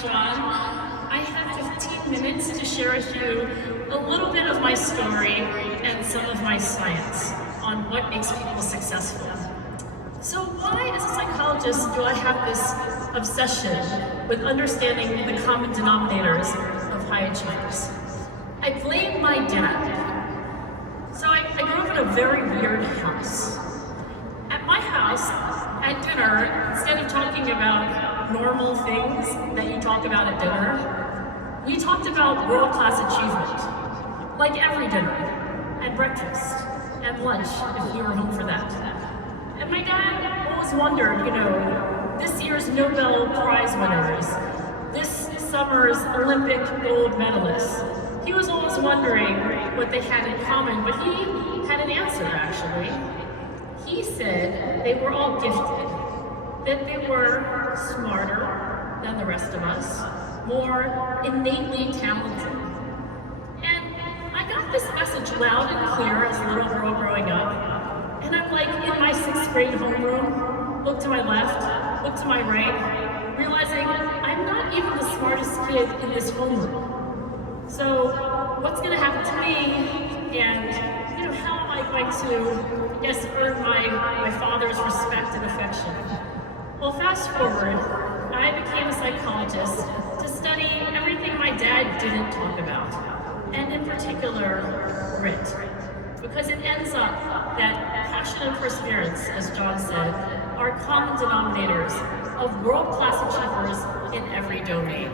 John. I have 15 minutes to share with you a little bit of my story and some of my science on what makes people successful. So why, as a psychologist, do I have this obsession with understanding the common denominators of high achievers? I blame my dad. So I grew up in a very weird house. At my house, at dinner, instead of talking about normal things that you talk about at dinner, we talked about world-class achievement, like every dinner, and breakfast, and lunch, if we were home for that. And my dad always wondered, this year's Nobel Prize winners, this summer's Olympic gold medalists, he was always wondering what they had in common, but he had an answer, actually. He said they were all gifted, that they were smarter than the rest of us, more innately talented. And I got this message loud and clear as a little girl growing up, and I'm like in my 6th grade homeroom, look to my left, look to my right, realizing I'm not even the smartest kid in this homeroom. So what's going to happen to me, and how am I going to, earn my father's respect and affection? Well, fast forward, I became a psychologist to study everything my dad didn't talk about, and in particular, grit. Because it ends up that passion and perseverance, as John said, are common denominators of world-class achievers in every domain.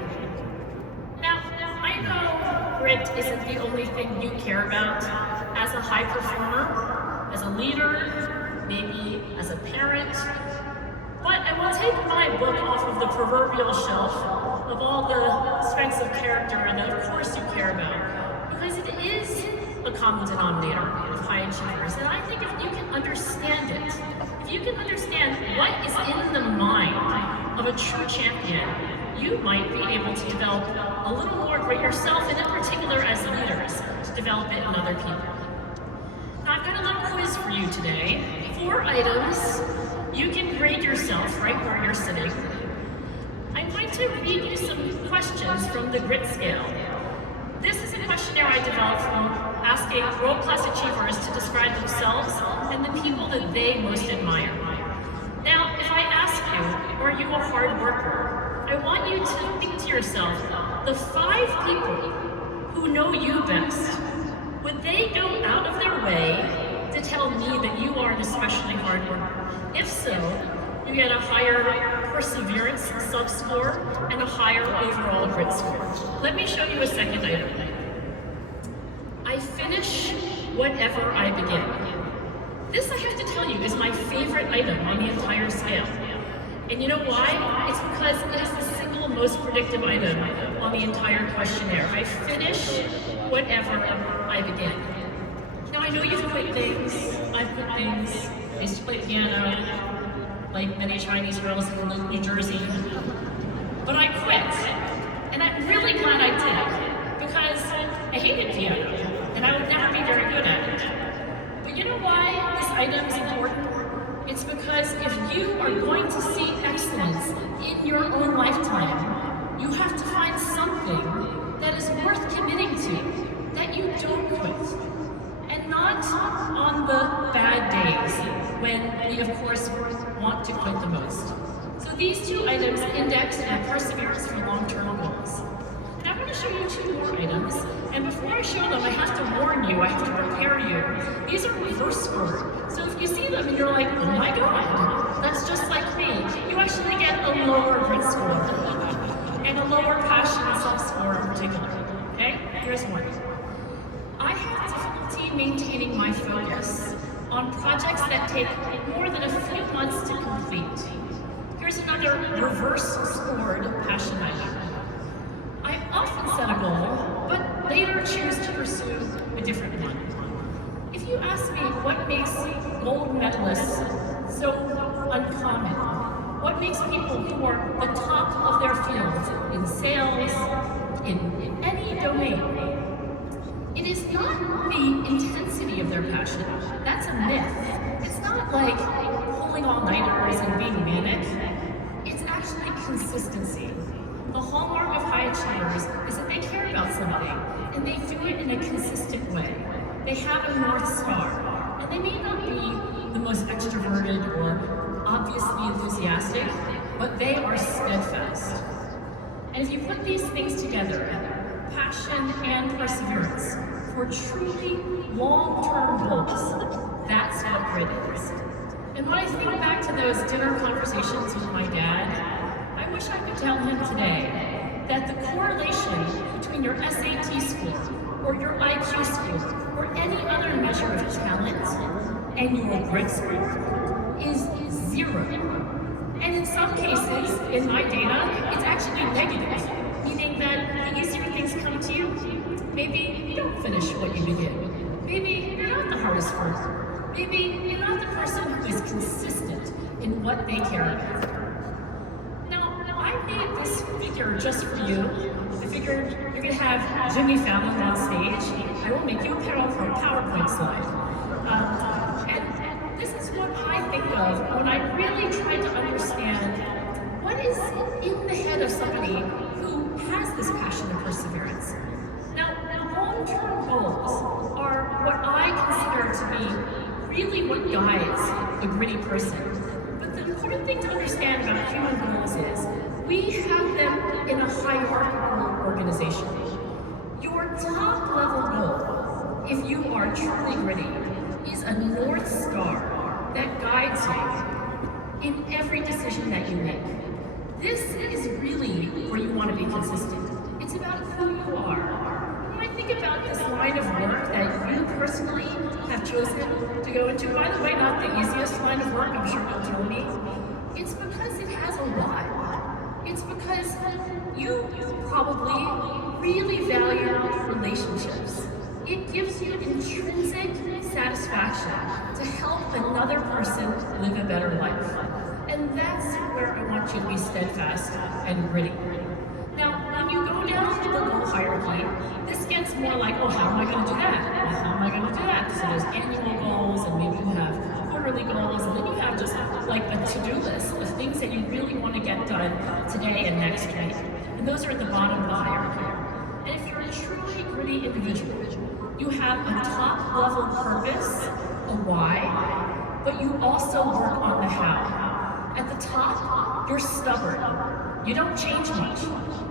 Now, I know grit isn't the only thing you care about as a high performer, as a leader, maybe as a parent, but I will take my book off of the proverbial shelf of all the strengths of character that of course you care about, because it is a common denominator of high achievers. And I think if you can understand it, if you can understand what is in the mind of a true champion, you might be able to develop a little more grit yourself, and in particular as leaders, to develop it in other people. Now I've got a little quiz for you today. 4 items. You can grade yourself right where you're sitting. I'm going to read you some questions from the grit scale. This is a questionnaire I developed from asking world-class achievers to describe themselves and the people that they most admire. Now, if I ask you, are you a hard worker? I want you to think to yourself, the 5 people who know you best, would they go out of their way to tell me that you are an especially hard worker? If so, you get a higher perseverance sub-score and a higher overall grit score. Let me show you a second item. I finish whatever I begin. This, I have to tell you, is my favorite item on the entire scale. And you know why? It's because it is the single most predictive item on the entire questionnaire. I finish whatever I begin. Now, I know you've quit things. I've quit things. I used to play piano, like many Chinese girls in New Jersey. But I quit. And I'm really glad I did, because I hated piano, and I would never be very good at it. But you know why this item is important? It's because if you are going to see excellence in your own lifetime, you have to find something that is worth committing to, that you don't quit. And not on the bad days, when we of course want to quit the most. So these 2 items index and perseverance for long-term goals. And I'm going to show you 2 more items, and before I show them, I have to warn you, I have to prepare you. These are reverse scored. So if you see them and you're like, oh my god, that's just like me, you actually get a lower grit score, and a lower passion and self-score in particular. Okay? Here's one. I have difficulty maintaining my focus on projects that take more than a few months to complete. Here's another reverse-scored passion item. I often set a goal, but later choose to pursue a different one. If you ask me what makes gold medalists so uncommon, what makes people who are the top of their field in sales, in any domain, it is not the intensity of their passion. That's a myth. It's not like pulling all-nighters and being manic. It's actually consistency. The hallmark of high achievers is that they care about something, and they do it in a consistent way. They have a North Star, and they may not be the most extroverted or obviously enthusiastic, but they are steadfast. And if you put these things together, passion and perseverance, for truly long-term goals, that's what grit is. And when I think back to those dinner conversations with my dad, I wish I could tell him today that the correlation between your SAT score or your IQ score or any other measure of talent and your grit score is 0. And in some cases, in my data, it's actually negative, meaning that the easier things come to you, maybe you don't finish what you begin. Maybe you're not the hardest worker. Maybe you're not the person who is consistent in what they care about. I made this figure just for you. I figured you're going to have Jimmy Fallon on stage. I will make you a PowerPoint slide. And this is what I think of when I really try to understand what is in the head of somebody who has this passion and perseverance. Now, long-term goals are what I consider to be really what guides a gritty person. But the important thing to understand about human goals is we have them in a hierarchical organization. Your top level goal, if you are truly gritty, is a North Star that guides you in every decision that you make. This is really where you want to be consistent. It's about who you are. When I think about this line of work that you personally have chosen to go into, by the way, not the easiest line of work, I'm sure you'll tell me, it's because it has a why. It's because you probably really value relationships. It gives you intrinsic satisfaction to help another person live a better life. And that's where I want you to be steadfast and gritty. Now, when you go down the goal hierarchy, this gets more like, oh, how am I going to do that? Well, how am I going to do that? So there's annual goals, and maybe you have quarterly goals, and then you have just like a to-do list of things that you really want to get done today and next week. And those are at the bottom of the hierarchy. And if you're a truly gritty individual, you have a top-level purpose, a why, but you also work on the how. At the top, you're stubborn. You don't change much.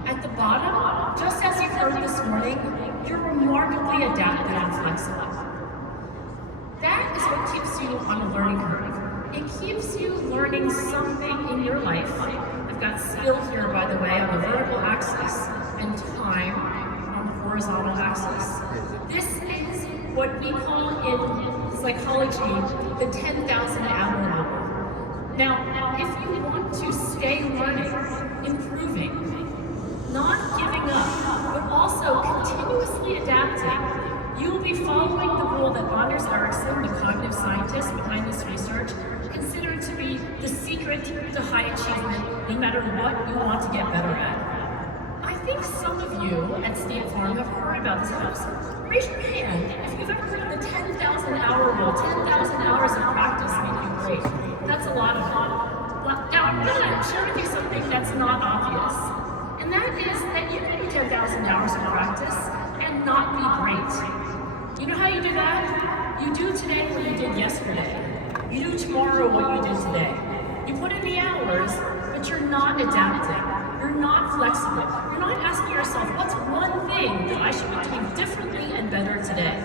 At the bottom, just as you've heard this morning, you're remarkably adaptive and flexible. That is what keeps you on a learning curve. It keeps you learning something in your life. I've got skill here, by the way, on the vertical axis, and time on the horizontal axis. This is what we call in psychology the 10,000 hour rule. Now, if you want to stay learning, improving, not giving up, but also continuously adapting, you will be following the rule that Anders Ericsson, the cognitive scientist behind this research, considered to be the secret to high achievement, no matter what you want to get better at. I think some of you at State Farm have heard about this house. Raise your hand if you've ever heard of the 10,000 hour rule. 10,000 hours of practice make you great. That's a lot of fun. Now, I'm going to share with you something that's not obvious. And that is that you can do 10,000 hours of practice and not be great. You know how you do that? You do today what you did yesterday. You do tomorrow what you did today. You put in the hours, but you're not adapting. You're not flexible. You're not asking yourself, what's one thing that I should be doing differently and better today?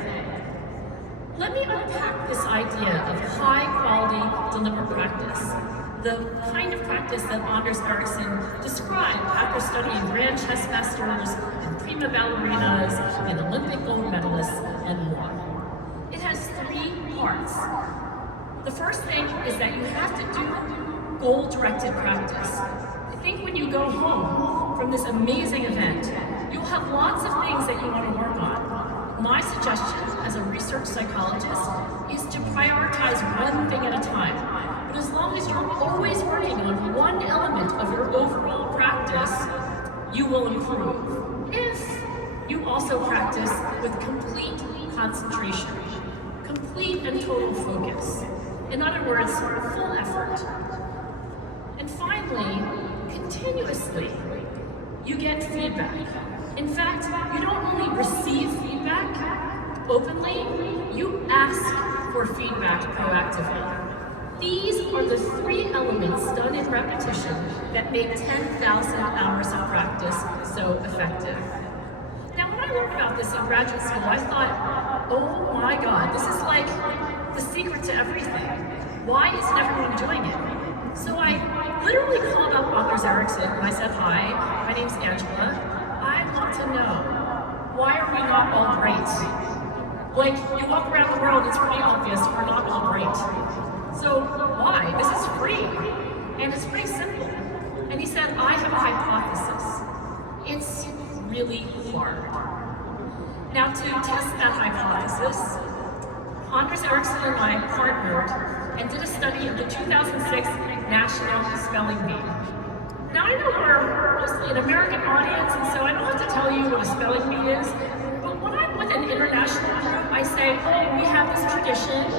Let me unpack this idea of high-quality, deliberate practice. The kind of practice that Anders Ericsson described after studying grand chess masters and prima ballerinas and Olympic gold medalists and more. It has 3 parts. The first thing is that you have to do goal-directed practice. I think when you go home from this amazing event, you'll have lots of things that you want to work on. My suggestion as a research psychologist is to prioritize one thing at a time. But as long as you're always working on one element of your overall practice, you will improve. If you also practice with complete concentration, complete and total focus. In other words, full effort. And finally, continuously, you get feedback. In fact, you don't only receive feedback openly, you ask for feedback proactively. These are the 3 elements done in repetition that make 10,000 hours of practice so effective. Now, when I learned about this in graduate school, I thought, oh my God, this is like the secret to everything. Why isn't everyone doing it? So I literally called up Anders Ericsson and I said, hi, my name's Angela. I want to know, why are we not all great? Like, you walk around the world, it's pretty obvious we're not all great. So why? This is free, and it's pretty simple. And he said, I have a hypothesis. It's really hard. Now, to test that hypothesis, Anders Ericsson and I partnered and did a study of the 2006 National Spelling Bee. Now, I know we're mostly an American audience, and so I don't have to tell you what a spelling bee is, but when I'm with an international group, I say, oh, we have this tradition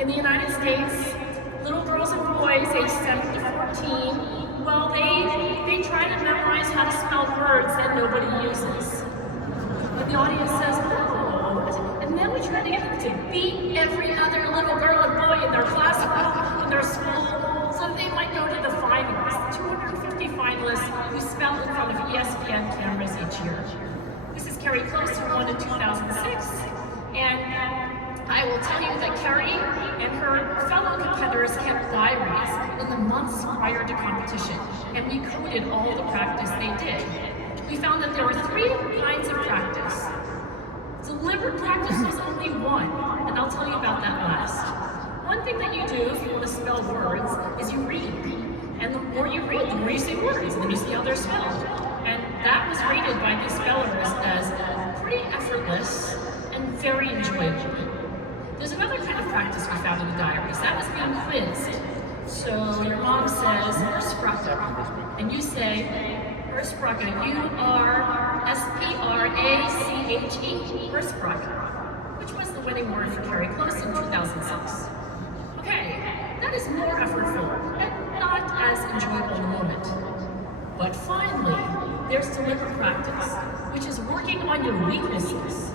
in the United States, little girls and boys aged 7 to 14, well, they try to memorize how to spell words that nobody uses. And the audience says, oh, and then we try to get them to beat every other little girl and boy in their classroom, in their school, so that they might go to the finalists, 250 finalists who spell in front of ESPN cameras each year. This is Kerry Close, who won in 2006, and I will tell you that Kerry and her fellow competitors kept diaries in the months prior to competition, and we coded all the practice they did. We found that there were 3 kinds of practice. Deliberate practice was only one, and I'll tell you about that last. One thing that you do if you want to spell words is you read. And the more you read, the more you see words, and then you see how they're spelled. And that was rated by these spellers as pretty effortless and very enjoyable. There's another kind of practice we found in the diaries. That was being quizzed. So your mom says, Ursprake, and you say, Ursprake, U-R-S-P-R-A-C-H-E, Ursprake, which was the winning word for Kerry Close in 2006. Okay, that is more effortful and not as enjoyable in the moment. But finally, there's deliberate practice, which is working on your weaknesses,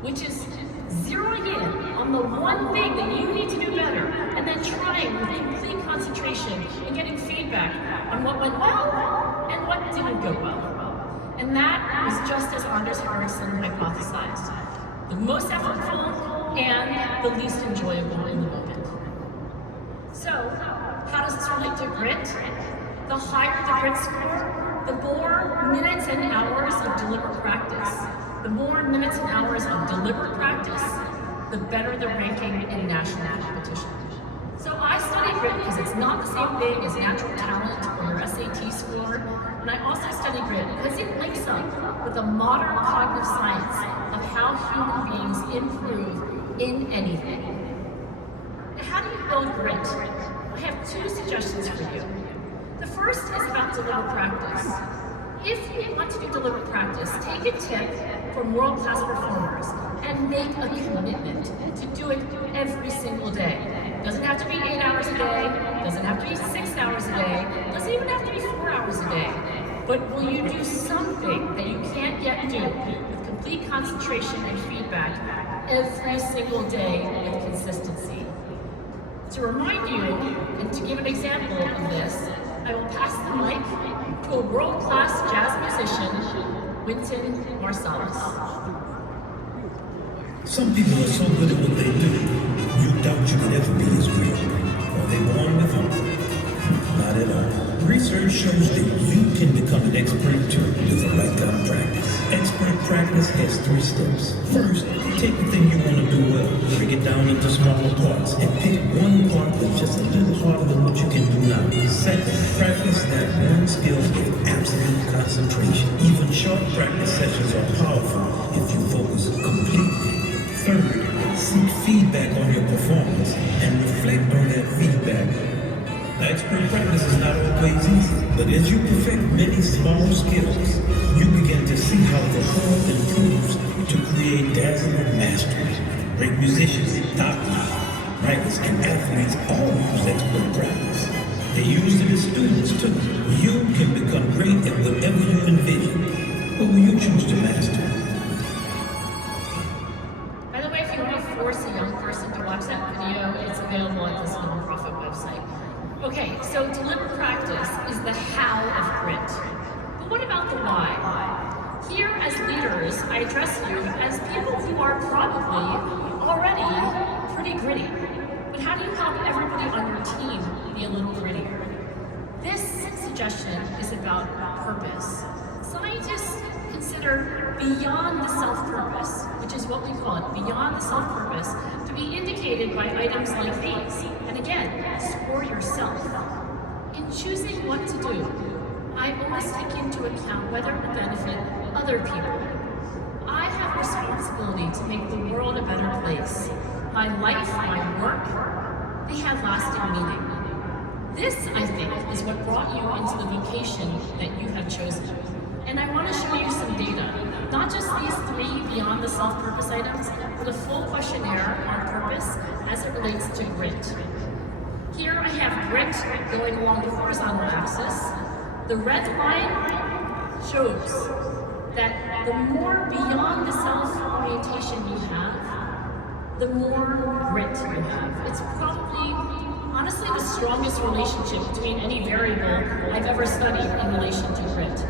which is zeroing in on the one thing that you need to do better, and then trying with complete concentration and getting feedback on what went well and what didn't go well. And that was just as Anders Ericsson hypothesized. The most effortful and the least enjoyable in the moment. So, how does this relate to grit? The higher the grit score, the more minutes and hours of deliberate practice. The more minutes and hours of deliberate practice, the better the ranking in national competition. So I study grit because it's not the same thing as natural talent or your SAT score. And I also study grit because it links up with the modern cognitive science of how human beings improve in anything. Now, how do you build grit? I have 2 suggestions for you. The first is about deliberate practice. If you want to do deliberate practice, take a tip from world-class performers and make a commitment to do it every single day. Doesn't have to be 8 hours a day, doesn't have to be 6 hours a day, doesn't even have to be 4 hours a day. But will you do something that you can't yet do with complete concentration and feedback every single day with consistency? To remind you, and to give an example of this, I will pass the mic to a world-class jazz musician, Wynton Marsalis. Some people are so good at what they do, you doubt you could ever be as great. Are they born with them? Not at all. Research shows that you can become an expert too with the right kind of practice. Expert practice has 3 steps. First, take the thing you want to do well, break it down into smaller parts, and pick one part that's just a little harder than what you can do now. Second, practice that one skill with absolute concentration. Even short practice sessions are powerful if you focus completely. Third, seek feedback on your performance and reflect on that feedback. Expert practice is not always easy, but as you perfect many small skills, you begin to see how the whole improves to create dazzling mastery. Great musicians, doctors, writers, and athletes all use expert practice. They use it as students too. You can become great at whatever you deliberate practice is the how of grit. But what about the why? Here, as leaders, I address you as people who are probably already pretty gritty. But how do you help everybody on your team be a little grittier? This suggestion is about purpose. Scientists consider beyond the self-purpose, which is what we call it, beyond the self-purpose, to be indicated by items like these. And again, score yourself. In choosing what to do, I always take into account whether it will benefit other people. I have a responsibility to make the world a better place. My life, my work, they have lasting meaning. This, I think, is what brought you into the vocation that you have chosen. And I want to show you some data, not just these 3 beyond the self-purpose items, but a full questionnaire on purpose as it relates to grit. Here I have grit going along the horizontal axis. The red line shows that the more beyond the self orientation you have, the more grit you have. It's probably, honestly, the strongest relationship between any variable I've ever studied in relation to grit.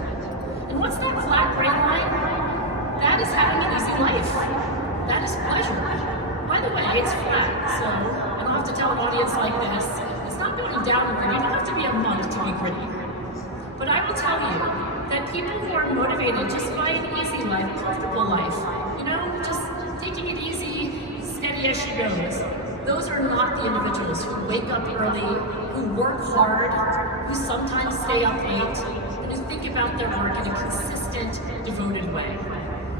And what's that flat gray line? That is having an easy life. That is pleasure. By the way, it's flat, so I don't have to tell an audience like this. It's not going downward. You don't have to be a monk to be gritty. But I will tell you that people who are motivated just by an easy life, comfortable life, just taking it easy, steady as she goes, those are not the individuals who wake up early, who work hard, who sometimes stay up late, and who think about their work in a consistent, devoted way.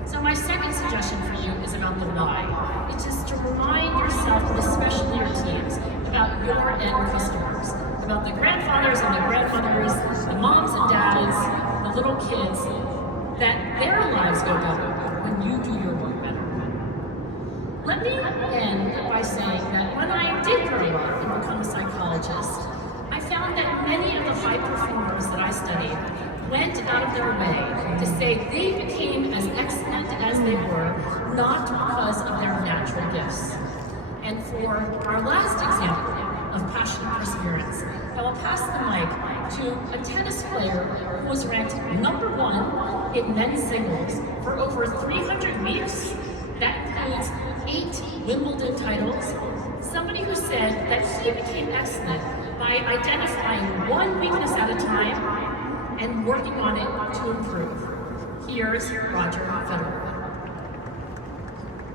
So my second suggestion for you is about the why. It is to remind yourself, and especially your teams, about your end customers, about the grandfathers and the grandmothers, the moms and dads, the little kids, that their lives go better when you do your work better. Let me end by saying that when I did grow up and become a psychologist, I found that many of the high performers that I studied went out of their way to say they became as excellent as they were, not because of their natural gifts. And for our last example of passion and perseverance, I will pass the mic to a tennis player who was ranked #1 in men's singles for over 300 weeks. That includes 8 Wimbledon titles. Somebody who said that he became excellent by identifying one weakness at a time and working on it to improve. Here's Roger Federer.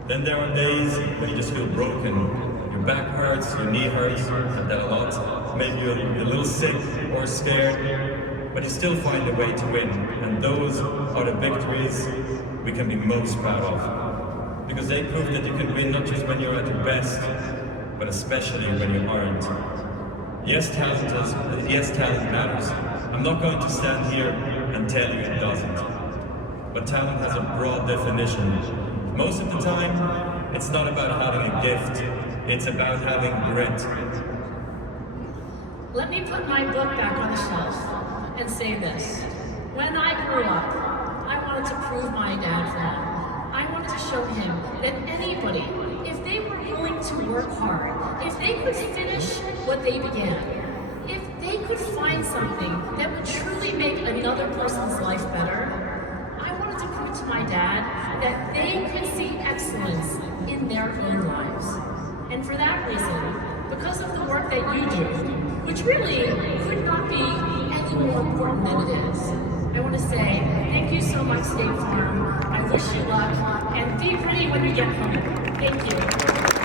Then there are days when you just feel broken. Your back hurts, your knee hurts, and that a lot. Maybe you're a little sick or scared, but you still find a way to win. And those are the victories we can be most proud of. Because they prove that you can win not just when you're at your best, but especially when you aren't. Yes, talent matters. I'm not going to stand here and tell you it doesn't. But talent has a broad definition. Most of the time, it's not about having a gift, it's about having grit. Let me put my book back on the shelf and say this. When I grew up, I wanted to prove my dad wrong. I wanted to show him that anybody, if they were willing to work hard, if they could finish what they began, if they could find something that would truly make another person's life better, I wanted to prove to my dad that they could see excellence in their own lives. And for that reason, because of the work that you do, which really could not be any more important than it is, I want to say thank you so much, State Farm. I wish you luck, and be ready when you get home. Thank you.